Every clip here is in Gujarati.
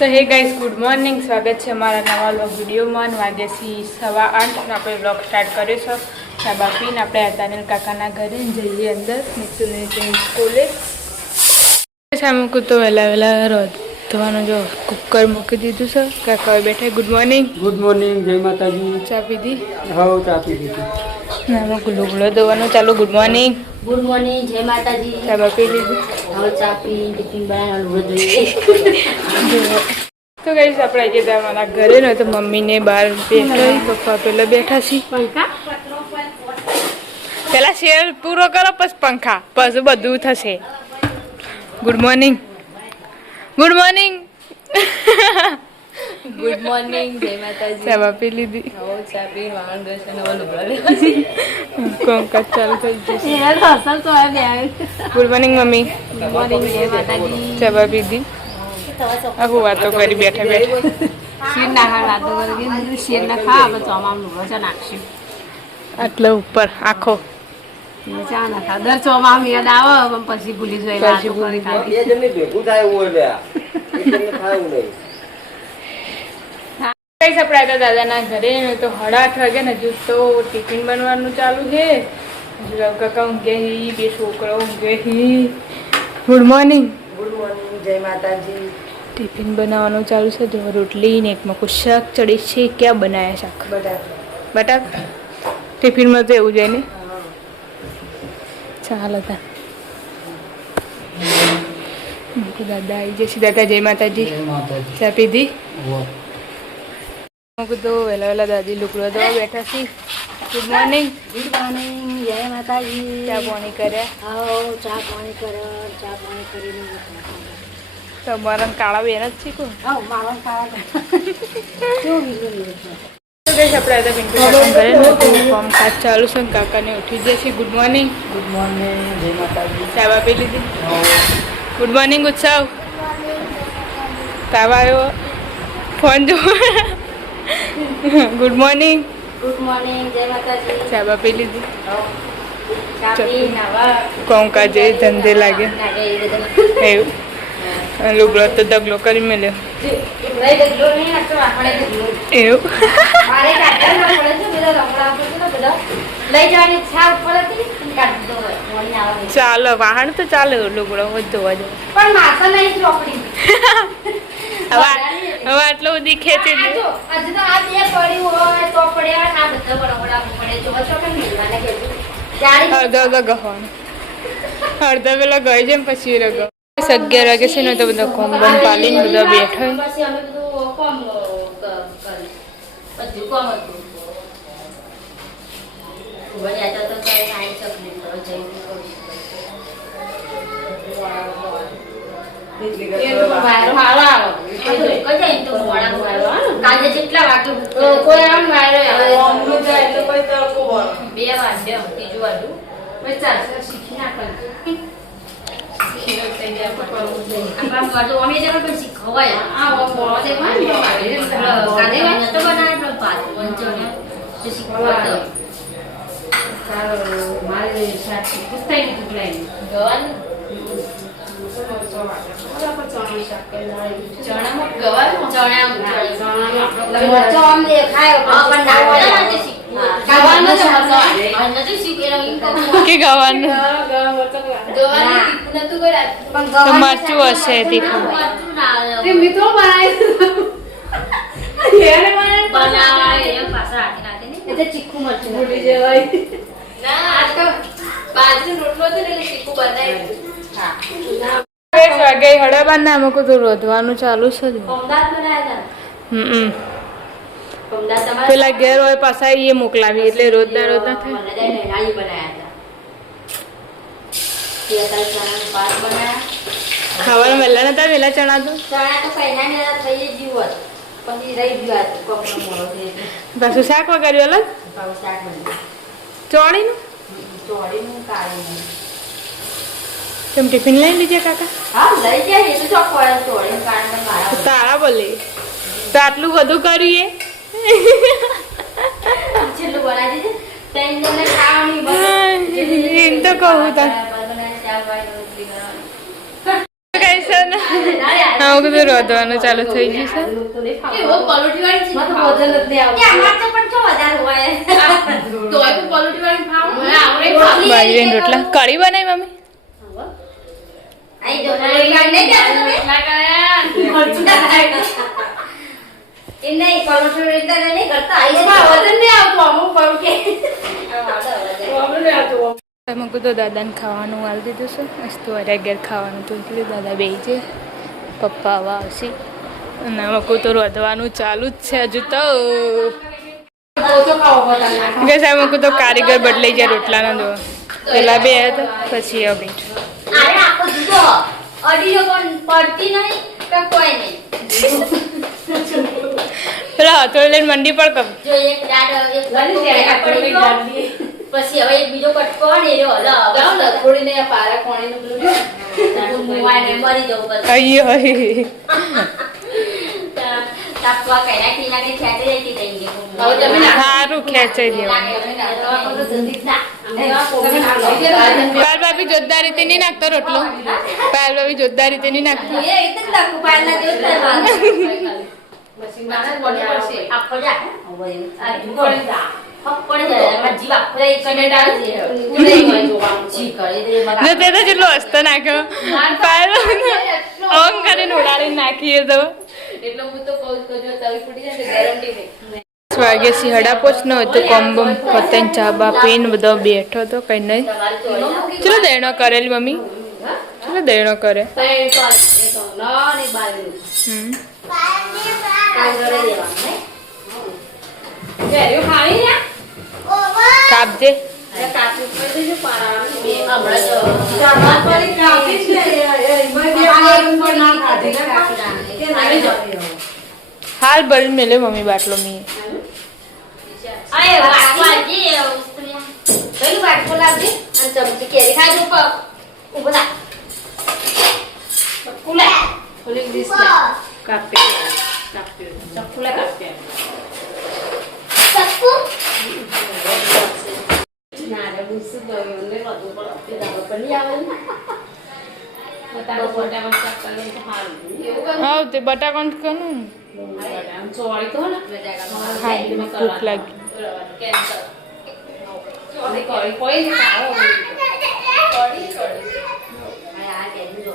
તો હે ગાઈસ ગુડ મોર્નિંગ, સ્વાગત છે અમારા નવા વ્લોગ વિડીયોમાં. વાગે છે 8:15 આપણે વ્લોગ સ્ટાર્ટ કર્યો છે. ચા બાપીને આપણે અતાનિલ કાકાના ઘરે જઈએ અંદર મિત્તુની સ્કૂલે. મૂકું તો વહેલા રોધવાનું જો કુકર મૂકી દીધું છે. કાકા બેઠા. Good morning. ગુડ મોર્નિંગ, જય માતાજી. ચા પીધી? હા, ચા પી દીધી. ના મૂકું લુગડો ધોવાનું ચાલુ. Good morning. ગુડ મોર્નિંગ, જય માતાજી. ચા બાપી લીધી? હવે ચા પી ટિફિન બનાવવાનું જોઈએ. તો ગાઈસ આપણે આજે અમારા ઘરે ને તો મમ્મીને બહાર બેઠા, પપ્પા પેલા બેઠા છે. પેલા શેર પૂરો કરો પછી પંખા, પછી બધું થશે. Good morning. Good morning. Good morning, જય માતાજી. ચા બાપી લીધી? હવે ચા પી વાળણ દોશે નવો લુગડો લેવા. કોંકાજ ચાલુ થઈ જશે. યાર હસલ તો આવે આવે. Good morning mummy. Good morning, જય માતાજી. ચા બાપી દી? આખું વાતો કરી બેઠા બેઠા. શેર ના ખા વાતો કરી શેર ના ખા આપણે ચોમામ લુગડો છે નાખશું. આટલા ઉપર આખો ચા ના ખા દર ચોમામ યાદ આવે પણ પછી ભૂલી જાય. પછી ભૂલી જાય. ભેગું થાય એવું નહીં. કઈ આપણે હતા દાદાના ઘરે તો 8:30 વાગે ને હજુ તો ટિફિન બનવાનું ચાલુ છે. કાકા ઊંઘે હી, બે છોકરાઓ ઊંઘે હી. Good morning. ગુડ મોર્નિંગ, જય માતાજી. ટિફિન બનાવવાનું ચાલુ છે. જો રોટલી ને એકમાં કોઈ શાક ચડી છે. ક્યાં બનાયા શાક? બટાકા. ટિફિનમાં તો એવું જાય ને. ચાલ હતા દાદા આવી જશે. દાદા જય માતાજી. ચા પીધી? તો વહેલા દાદી લુકડો દવા બેઠા છે. Good morning. ગુડ મોર્નિંગ, જય માતાજી. ચા પાણી કર્યા? આવો ચા પાણી કર્યો. ચા પાણી કરીને તમારા કાળા બેન જ છે કોણ? આવો મારો ખાવા કેવું વિલું આપણે પિન્ટુ કાકા ઘરે ફોર્મ કાચ ચાલુ છે. કાકાને ઉઠી જશે. Good morning. ગુડ મોર્નિંગ, જય માતાજી. ચા બાપી લીધી? ગુડ મોર્નિંગ ઉત્સવ. તાવ આવ્યો? ફોન જો. Good morning. ગુડ મોર્નિંગ, જય માતાજી. ચા બાપી લીધી? ચા પી નાવા કોંકાજે ધંધે લાગે એવું. લુગડો તો દગલો કરી મેલ્યો એવું. ચાલો વાહન તો ચાલે. લુગડો ધોવા જાવ હવે આટલું બધી ખેંચી દે. અડધો ગહવાનો અડધો પેલો ગઈ છે પછી રગો. 11 વાગે છે ને તો બધો કોમ્બન પાલીને બધો બેઠો. જેટલા વાગે કોઈ આમ બે વાર ત્રીજું વાળું શીખી નાખવાનું. મરચું હશે તીખું. ચીખું મરચું ભૂલી જવાય. હળબાદ ના અમુક તો રોધવાનું ચાલુ છે. પેલા ઘેર હોય પાછા એ મોકલાવી એટલે રોજના રોજના થાય. ખાવાનું વહેલા નતા વેલા ચણા તો પાછું શાક વગાડ્યું અલગ ચોળીનું. તમે ટિફિન લઈ લીધે કાકા? તારા બોલે તો આટલું બધું કર્યું એમ તો કહું તા. હવે કીધું રોધવાનું ચાલુ થઈ ગયું છે એવો પલોઠી વાળી ચીજ ખાવ. વજન નથી આવતું. અમાર તો પણ જો વધારે હોય. તોય પણ પલોઠી વાળી ખાવ. મને આવડે ખાવી. બાજરીના રોટલા કઢી બનાવી મમ્મી આઈ જો પલોઠી વાળી નહીં જાવ તમે. ના કર્યા. એ નહીં પલોઠી વાળી નહીં કરતા. આઈ વજન નહીં આવતું અમુક પરોઠે. મેં કીધું દાદાને ખાવાનું વાળી દીધું છે મસ્ત વારે ઘેર ખાવાનું તો એટલે દાદા બે છે પપ્પા આવા આવશે અને આમાં તો રોધવાનું ચાલુ જ છે હજુ તો કે સાહેબ તો કારીગર બદલાઈ જાય રોટલાના દો પેલા બે હતા પછી હવે અરે આખો જુદો અડીનો પણ પડતી નહીં કે કોઈ નહીં. પેલા હથોડી લઈને મંડી પર કમ જો એક દાડ એક પડી ગયો. પછી હવે એક બીજો કટકો ને એનો હલો થોડીને પારા કોણીનું પેલું છે. મોવાને મરી જવું પછી અయ్యో તાપવા કઈના ટીના કે ખેંચી જતી થઈ ગઈ. હવે તમે ના સારું ખેંચાઈ દેવાનું પાલ ભાભી જોરદાર રીતે નહીં નાખતો રોટલો પાલ ભાભી જોરદાર રીતે નહીં નાખતો એ એટલે જ લખું પાડના જેવું કરવાનું. મશીનમાં પડી પડશે. આખો જા આ પડી જા પડી જાય એમાં જીવ આખો જાય કને ડાળી દે ઉડે ગઈ જોવાનું જી કરી દે ને મગા તે તો જેટલો હસતો નાખ્યો પાલ ઓમ કરીને ઉડાડીને નાખીએ તો એટલે હું તો કહું છું જો તવી ફૂટી જાય ને ગેરંટી નહીં. વાગ્યાથી હડાપોચ ન હોય તો કોમ્બમ પતંગ ચા બા પીને બધો બેઠો તો કઈ નહીં ચલો દયણો કરેલી મમ્મી ચલો દયણો કરે તઈ તો એ તો નાની બાજુ કામ કરી દેવાનું ને જેર્યું ખાવી ને કાપજે અરે કાપી ઉપર દેજો પારાનું બે હમણાં જો જામા કરી કાપી છે હાલ બળી મેલે મમ્મી બાટલો મી અરે વાટવાજી ઉસ્ત્રીયા પેલું વાટકો લાવજે અને ચમચી કેરી ખાજો ઉપર ઉભો થા કુલા ખોલી દીસ ને કાપે ચક્કુલા કાપે સક્કુ ના રે બુસ તો ને બધું પર આપે દાવ પર ની આવે ને બટાકા ફોટા માં ચક્કલ તો હારું એવું કર હા તે બટાકાનું કનું આમ ચોળી તો ને ખાઈ ભૂખ લાગી કેન્સર ચોળી કોઈ ને ખાઓ કડી આ કેવું જો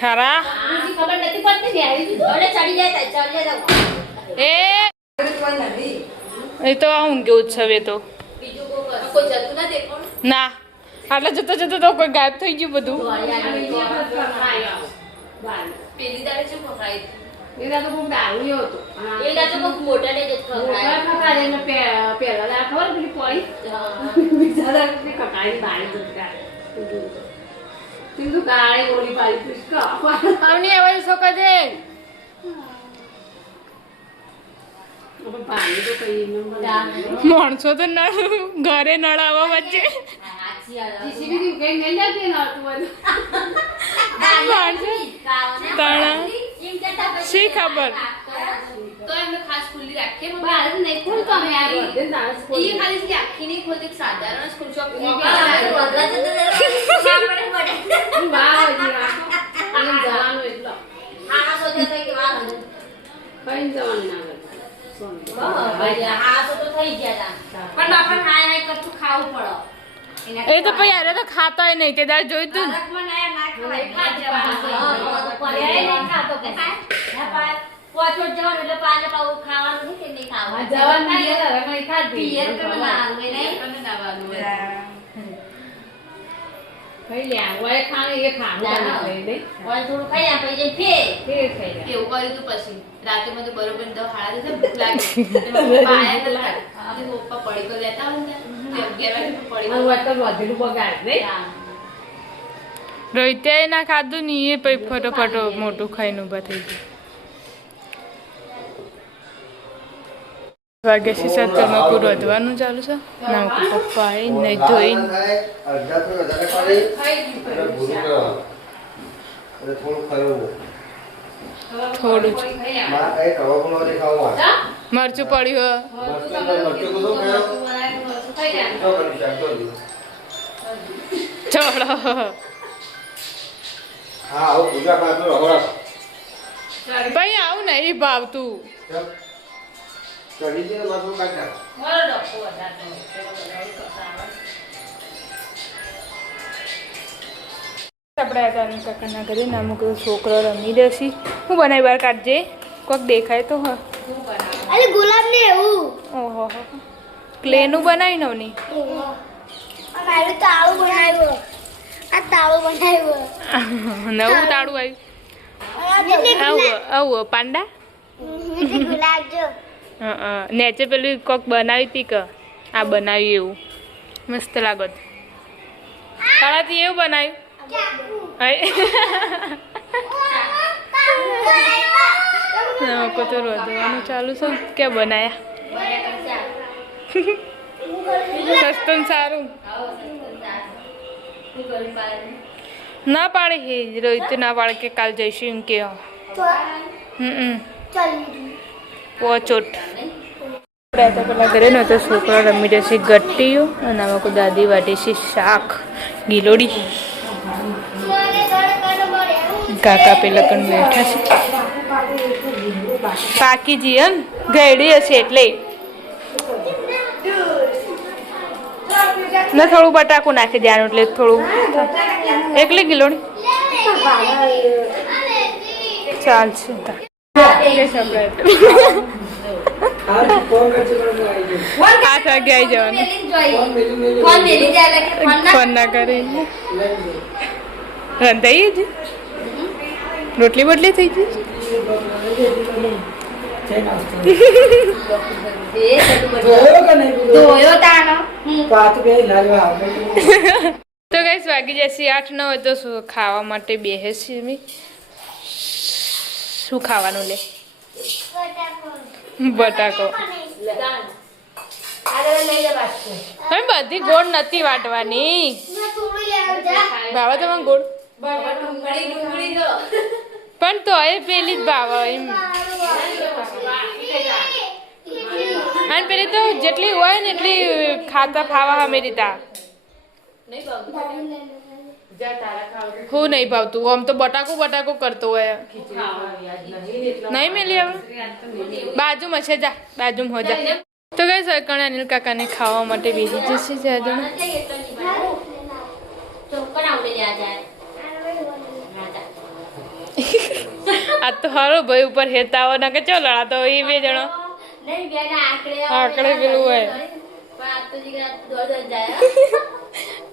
ખરા આની ખબર નથી પડતી ને આવી દીધું ઓલે ચડી જાય એ તો આ ઊંઘે ઉત્સવે તો બીજું કોઈ જતું ના દેખો ના આટલા જતો જતો તો કોઈ ગાયબ થઈ ગયું બધું પેલી દાડે શું ખવડાવી એના તો બહુ દારૂ હતો એ દાતો બહુ મોટા ને જ ખવડાય ખવડાવે ને પેલા દાડ ખબર પેલી પડી બીજા દાડ પેલી કટાઈ બાળી દુકા તિંદુ કાળી ગોળી પાડી પુષ્કા આવની આવે છોકરા છે હવે પાણી તો કઈ નંબર માણસો તો ઘરે નળાવા વચ્ચે જીસીબી કઈ નહીં જતી ને હતું તણા શી ખબર તો એમને ખાસ ખુલ્લી રાખીએ પણ બાર નહીં ખુલ તો અમે આવી એ ખાલી છે આખી નહીં ખોલતી એક સાધારણ સ્કૂલ શોપ વાહ અને જવાનું એટલો કઈ જવાનું ના એ તો પછી અરે તો ખાતા નહીં તે દાર જોયું તું થોડું ખાઈ આપે કેવું કર્યું તું પછી રાતે મને બરોબર દવા હાડા દેશે ભૂખ લાગી પપ્પા આયા હતા પપ્પા પડીકો લેતા હોય ને પડીકો રોહિતે ના ખાધું નહીં એ પછી ફટોફટો મોટું ખાઈને ઊભા થઈ ગયું વાગ્યા છે સત્તરમાં પૂરું વધવાનું ચાલુ છે ના પપ્પા આવી નહીં ધોઈને થોડું જ મરચું પડ્યું ચોળો ભાઈ આવું નહીં ભાવતું. ચડી દે માથું કાકા. મારો ડોકો વધારતો આપણે હતા કાકાના ઘરે ને અમુક છોકરો રમી રહેશે. હું બનાવી બહાર કાઢજે, કોઈક દેખાય તો હા. અરે ગુલાબ ને એવું ઓહો ક્લેનું બનાવી નવની. મારું તાળું બનાવ્યું. આ તાળું બનાવ્યું. નવું તાળું આવ્યું. આવું પાંડા ગુલાબ જો નેચે પેલું કોક બનાવી હતી કે આ બનાવ્યું એવું મસ્ત લાગત. તારાથી એવું બનાવ્યું. કો તો રોધવાનું ચાલુ છે. ક્યાં બનાયા? સસ્તું સારું ના પાડે. હે રોહિત ના પાડે કે કાલ જઈશું એમ કે. પોચોટ આપણે પેલા ઘરે ને તો છોકરા રમી જશે ગટ્ટીઓ અને આમાં કોઈ દાદી વાટે છે શાક ગીલોડી. કાકા પેલા કણ બેઠા છે. પાકીજી એમ ગયડી હશે એટલે ના થોડું બટાકું નાખી દેવાનું એટલે થોડું એકલી ગીલોડી ચાલશે. આઠ વાગે આવી જવાનું ફોન ના કરી રંધાઈ જ રોટલી બોટલી થઈ ગઈ. તો કઈ વાગી જશે 8-9 તો શું ખાવા માટે બેસે છે. શું ખાવાનું લે? બટાકો. બધી ગોળ નથી વાટવાની. ભાવે તમારે ગોળ પણ તો એ પેલી જ ભાવે એમ. અને પેલી તો જેટલી હોય ને એટલી ખાતા ખાવા અમે રીતા. હું નહીં ભાવતું આમ તો બટાકો કરતો હોય. નહીં મેલી હવે બાજુમાં છે જા બાજુમાં હો જા. તો કઈ સરકણ અનિલ કાકાને ખાવા માટે બેસી જશે જાજુ. આ તો હારો ભાઈ ઉપર હેતા હોય ના કે ચો લડાતો એ બે જણો આકડે પેલું હોય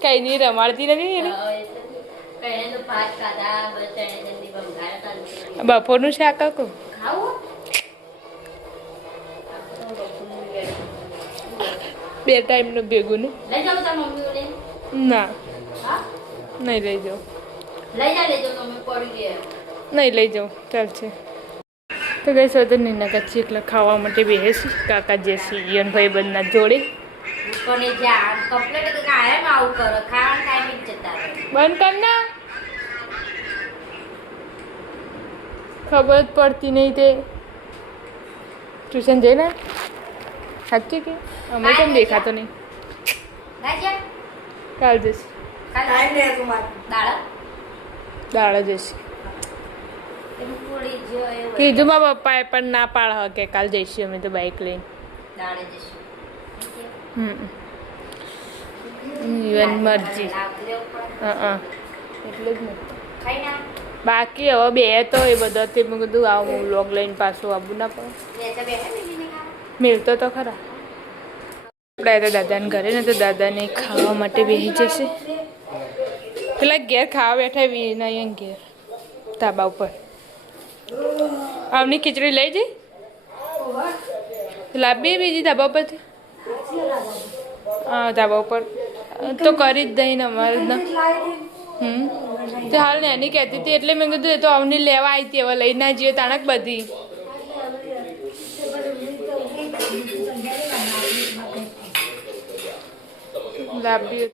કઈ નહીં રમાડતી નથી. બપોરનું શાક આખું બે ટાઈમનું ભેગું ને ના નહીં લઈ જાઉં નહીં લઈ જાઉં ચાલશે. તો કઈ સૌ નીના કાચી એકલા ખાવા માટે બેસી કાકા જેસી યન ભાઈ બંધના જોડે બંધ કર ના ખબર જ પડતી નહીં તે ટ્યુશન જઈને સાચી કે અમે કેમ દેખાતો નહીં. કાલ જશે દાડા જશે કીધું મારા પપ્પાએ પણ ના પાડ કે કાલ જઈશું અમે તો બાઈક લઈને. ઇવન મરજી એટલે જ ને બાકી હવે બે તો એ બધા તે મેં કીધું આવું હું લોગ લઈને પાછું આવવું ના પડે. મિલતો તો ખરા. આપણે તો દાદાને ઘરે ને તો દાદાને ખાવા માટે બેસી જશે. પેલા ઘેર ખાવા બેઠા વિના ઘેર ધાબા ઉપર આમની ખીચડી લઈ જઈ લાવી બીજી ધાબા ઉપરથી. હા ધાબા ઉપર તો કરી જ દઈને અમારે ના. તો હાલ ને એની કહેતી હતી એટલે મેં કીધું એ તો અવની લેવા આવી હતી હવે લઈ ના જઈએ તાણક બધી લાવી